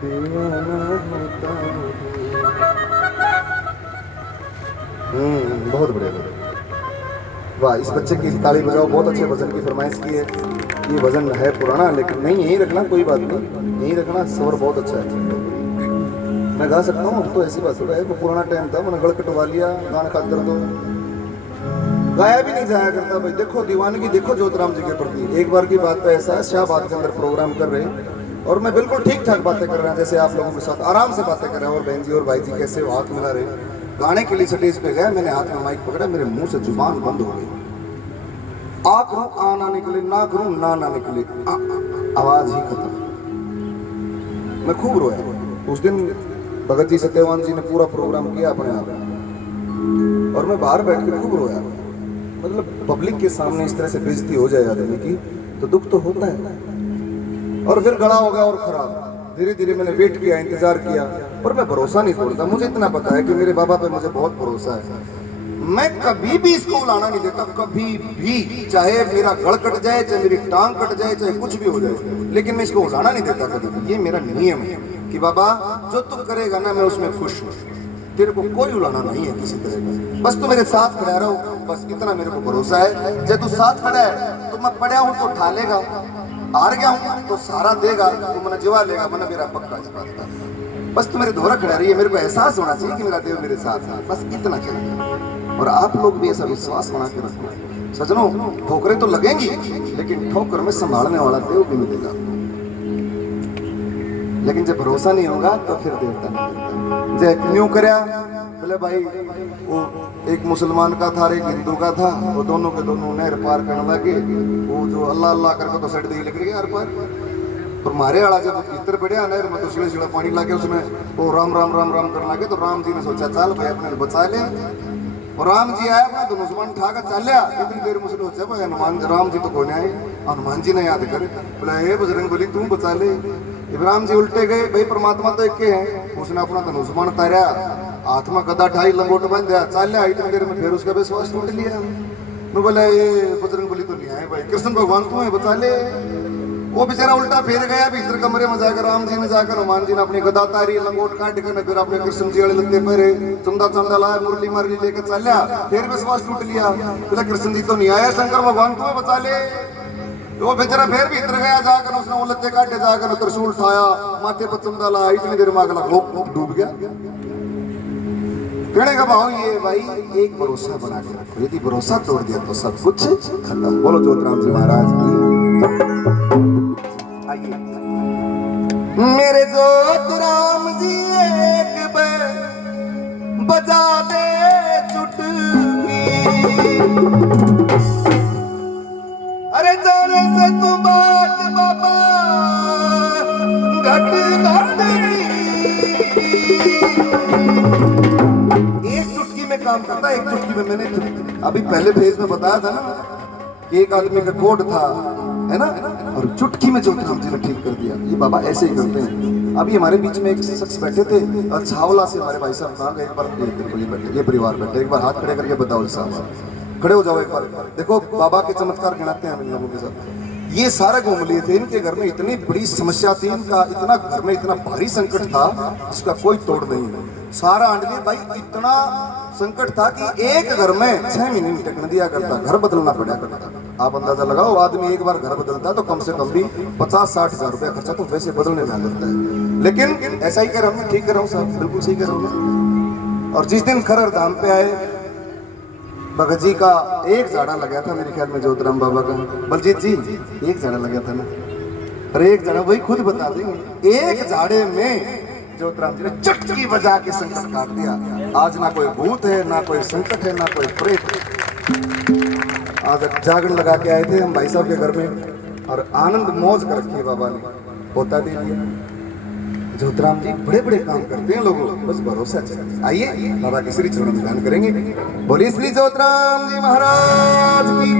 दीवाना होता हूँ। बहुत बढ़िया, वाह। इस बच्चे की ताली बजाओ, बहुत अच्छे भजन की फरमाइश की है। ये भजन है पुराना लेकिन नहीं, यहीं रखना, कोई बात नहीं, यहीं रखना। स्वर बहुत अच्छा है, मैं गा सकता हूँ। अब तो ऐसी बात है, वो पुराना टाइम था, मैंने गड़ कटवा लिया गाना खातर, तो गाया भी नहीं जाया करता भाई। देखो दीवानगी, देखो ज्योतिराम जी के प्रति। एक बार की बात तो ऐसा है, शाहबाद के अंदर प्रोग्राम कर रहे हैं और मैं बिल्कुल ठीक ठाक बातें कर रहा हूँ, जैसे आप लोगों के साथ आराम से बातें कर रहे हैं, और बहन जी और भाई जी कैसे हाथ मिला रहे। गाने के लिए स्टेज पे गया, मैंने हाथ में माइक पकड़ा, मेरे मुंह से जुबान बंद हो गई। आ करूं आ ना निकले, ना करूं ना निकले, आवाज ही खत्म। मैं खूब रोया उस दिन। भगत जी सत्यवान जी ने पूरा प्रोग्राम किया अपने आप, और मैं बाहर बैठ के खूब रोया। मतलब पब्लिक के सामने इस तरह से बेइज्जती हो जाए आदमी की, तो दुख तो होता है। और फिर गला हो गया और खराब। धीरे धीरे मैंने वेट किया, इंतजार किया, पर मैं भरोसा नहीं तोड़ता। मुझे इतना पता है कि मेरे बाबा पे मुझे बहुत भरोसा है। मैं कभी भी इसको उलाना नहीं देता, कभी भी। चाहे मेरा गड़ कट जाए, चाहे मेरी टांग कट जाए, चाहे कुछ भी हो जाए, लेकिन मैं इसको उलाना नहीं देता कभी भी। ये मेरा नियम है कि बाबा जो तू करेगा ना, मैं उसमें खुश हूँ। तेरे को कोई उलाना नहीं है किसी तरह का, बस तू मेरे साथ खड़ा रहो, बस इतना मेरे को भरोसा है। जब तू साथ खड़ा है तो मैं पड़ा हूँ तो उठा लेगा, हार गया हूँ तो सारा देगा, तो मन जिवा लेगा, मन मेरा पक्का जवाब। बस तू मेरे दोहरा खड़ा रही है, मेरे को एहसास होना चाहिए कि मेरा देव मेरे साथ है, बस इतना चाहिए। और आप लोग भी ऐसा विश्वास बना के रखो सजनों। ठोकरें तो लगेंगी, लेकिन ठोकर में संभालने वाला देव भी मिलेगा। लेकिन जब भरोसा नहीं होगा तो फिर देवता नहीं मिलता। जय क्यों करया बोले भाई, वो एक मुसलमान का था, एक हिंदू का था, वो दोनों के दोनों नहर पार करने लगे। वो जो अल्लाह अल्लाह करके तो सट दी लग गया यार पार। और मारे वाला जब भीतर बढ़िया नहर में तो छिड़े छिड़ा पानी लागे, उसमें वो राम राम राम राम करने लगे। तो राम जी ने सोचा चल भाई अपने बचा ले। और राम जी आया अपना धनुष बाण उठा कर चल लिया। इतनी देर मुझे सोचा भाई हनुमान राम जी तो कौन आए। हनुमान जी ने याद करे, बोला हे बजरंग बली तू बचा ले। इब्राहिम जी उल्टे गए, भाई परमात्मा तो एक के हैं। उसने अपना धनुष बाण तारा, हाथ में गदा ढाई लंगोट बांध दिया, चल लिया। इतनी देर में फिर उसका विश्वास टूट लिया। मैं बोला ये बजरंग बली तो नहीं आए भाई, कृष्ण भगवान तू है बचा ले। वो बेचारा उल्टा फिर गया भीतर कमरे में जाकर। राम जी ने जाकर हनुमान जी ने अपनी गदा तारी, लंगोट काट कर फिर अपने कृष्ण जी वाले लगते पहरे, चंदा चंदा लाया, मुरली मारली लेकर चल लिया। फिर विश्वास टूट लिया, बोला कृष्ण जी तो नहीं आया, शंकर भगवान तू बचा ले। वो बेचारा फिर भीतर गया, जाकर उसने वो लत्ते काटे, जाकर त्रिशूल उठाया, माथे पर चंदा लाया। इतनी देर में अगला डूब गया। कहने का भाव ये भाई, एक भरोसा बना के रखो, यदि भरोसा तोड़ दिया तो सब कुछ खत्म। बोलो ज्योतिराम जी महाराज की। आइए मेरे ज्योतिराम जी एक बजा दे चुटकी। अरे जाने से तू बात बाबा घट घट एक चुटकी में काम करता है। एक चुटकी में मैंने अभी पहले फेज में बताया था ना कि एक आदमी का कोड था, है ना, और चुटकी में ज्योतिराम जी ने ठीक कर दिया। ये बाबा ऐसे ही करते हैं। अभी हमारे बीच में एक शख्स बैठे थे और छावला से हमारे भाई साहब कहा, एक बार ये बैठे, ये परिवार बैठे, एक बार हाथ खड़े करके बताओ साहब, खड़े हो जाओ एक बार। देखो बाबा के चमत्कार गिनाते हैं हम इन लोगों के साथ। ये सारे घूम लिए थे, इनके घर में इतनी बड़ी समस्या थी, इनका इतना घर में इतना भारी संकट था जिसका कोई तोड़ नहीं है। सारा आंडली भाई इतना संकट था कि एक घर में 6 महीने में टिकने दिया करता, घर बदलना पड़ा करता। आप अंदाजा लगाओ, आदमी एक बार घर बदलता तो कम से कम भी 50-60 हजार रुपया खर्चा तो वैसे बदलने में आ जाता है। लेकिन ऐसा ही कर रहा हूँ, ठीक कर रहा हूँ साहब, बिल्कुल सही कर रहा हूँ। और जिस दिन खरर धाम पे आए, भगत जी का एक झाड़ा लगा था मेरे ख्याल में, ज्योतिराम बाबा का, बलजीत जी एक झाड़ा लगा था ना, अरे एक झाड़ा, वही खुद बता देंगे। एक झाड़े में ज्योतिराम जी ने चटकी बजा के संकट काट दिया। आज ना कोई भूत है, ना कोई संकट है, ना कोई प्रेत है। आज जागरण लगा के आए थे हम भाई साहब के घर में, और आनंद मौज कर रखी है बाबा ने, पोता दे दिया। ज्योतिराम जी बड़े बड़े काम करते हैं लोगों, बस भरोसा चाहिए। आइए बाबा के श्री चरणों में ध्यान करेंगे। बोलिए श्री ज्योतिराम जी महाराज की।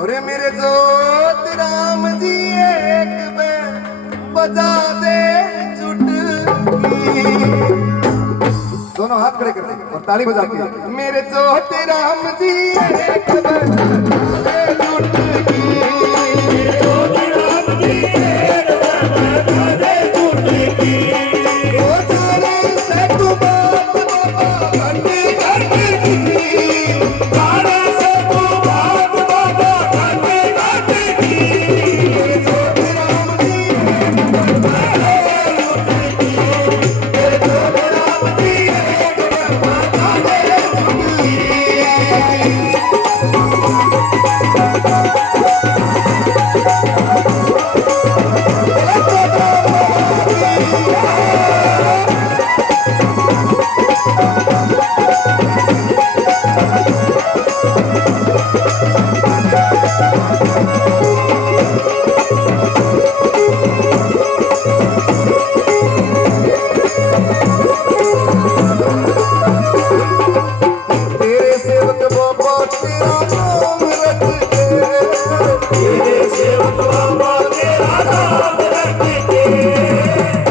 अरे मेरे ज्योतिराम जी एक बजा दे चुटकी। दोनों हाथ खड़े कर देंगे और ताली बजा के, मेरे ज्योतिराम जी एक बजा दे चुटकी। तेरे सेवक बाबा तेरा नाम रख के, तेरे सेवक बाबा तेरा नाम रख के,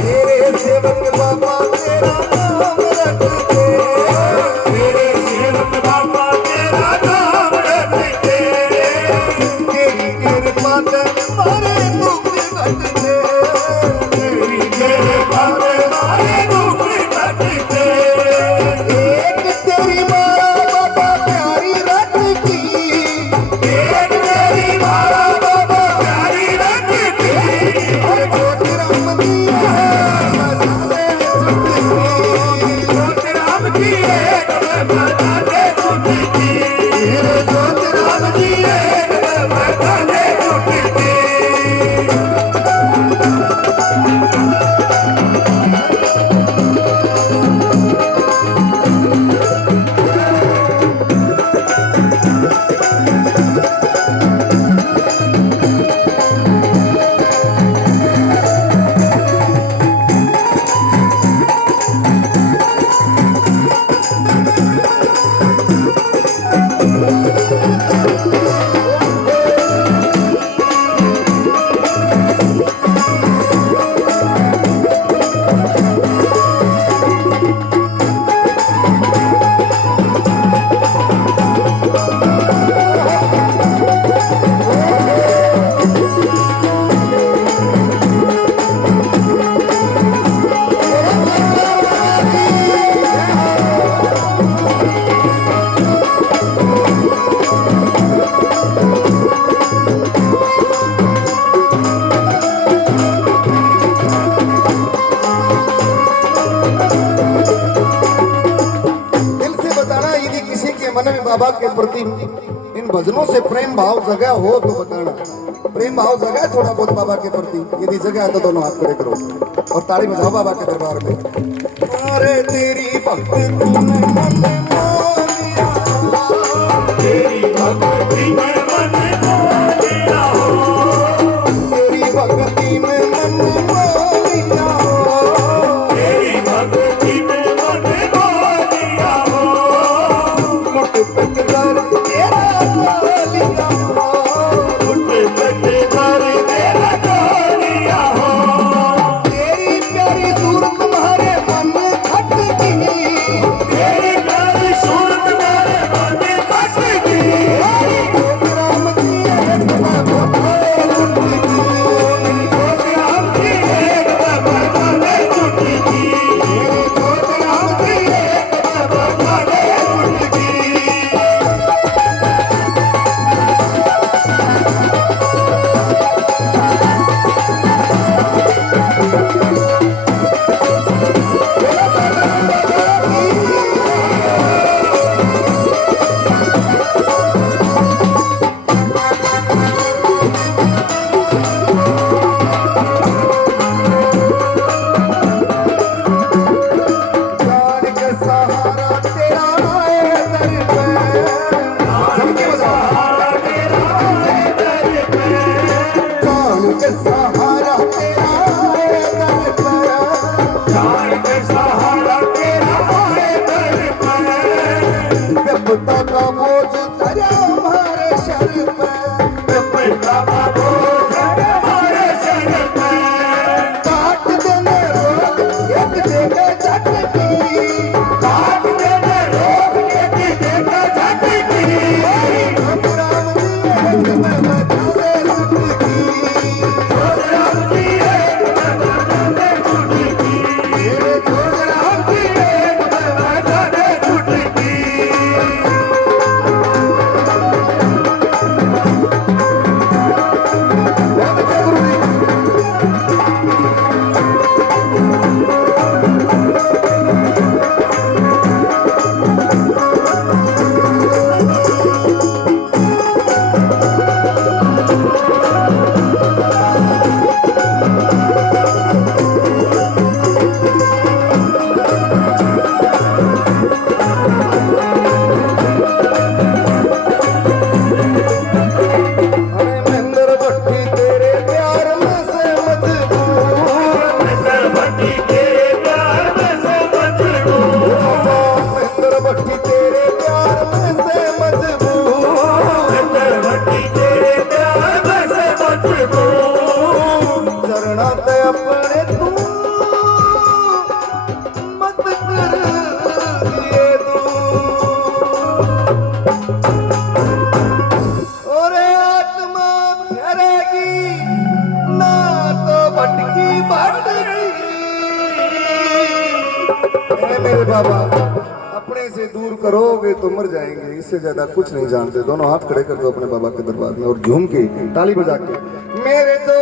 तेरे सेवक बाबा तेरा नाम रख के, तेरे सेवक बाबा तेरा नाम रख के, तेरी कृपा से मारे दुख घटते, तेरी कृपा से मारे दुख घटते। एक तेरी माला बाबा प्यारी रख की, एक तेरी माला बाबा प्यारी रख के, और ज्योति राम दिया बजाते चुटकी, ज्योति राम की एक बजाते चुटकी, ज्योति राम की एक बजाते चुटकी। दिल से बताना यदि किसी के मन में बाबा के प्रति इन भजनों से प्रेम भाव जगह हो तो बताना। प्रेम भाव जगह है थोड़ा बहुत बाबा के प्रति, यदि जगह है तो दोनों हाथ खड़े करो और ताली बजाओ बाबा के दरबार में। अरे तेरी भक्ति में मन मोहिया, तेरी भक्ति में मन मोहिया हो, तेरी भक्ति में मन मोहिया, तेरी भक्ति में मन मोहिया हो, मुठ पिट कर तेरा लिया, उठ बैठे घर तेरा डोलिया हो, तेरी प्यारी सूरत तुम्हारे मन खटकी, तेरी प्यारी चरणा ते अपने तू मत कर ये और आत्मा ठहरेगी ना तो भटकी भटकी। ए मेरे बाबा अपने से दूर करोगे तो मर जाएंगे, इससे ज्यादा कुछ नहीं जानते। दोनों हाथ खड़े कर दो अपने बाबा के दरबार में और झूम के ताली बजा के मेरे तो